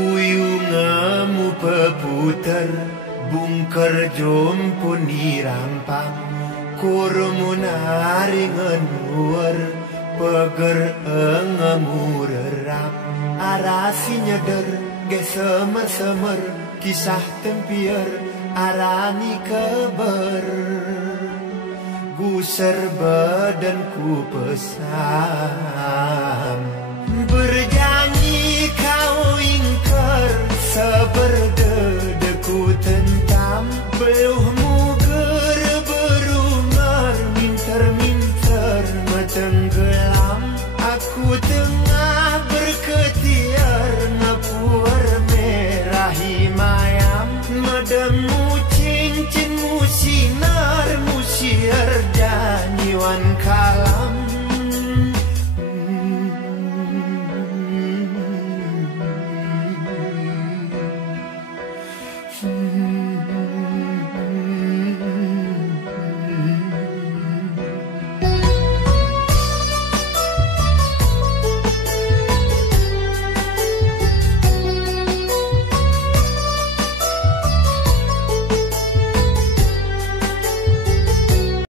Kuyungamu peputer bungker jompun dirampang Kurumunari ngenuar peger engamu reram Arasi nyeder ge semer-semer kisah tempier arani keber Guser badanku pesam Berjanji kau ingkar Seberdedeku tentam Beluhmu ger berumar Minter-minter metenggelam Aku tengah berketiar Ngepuar merahi mayam Medemu cincinmu sinar Musiar janjiwan kalam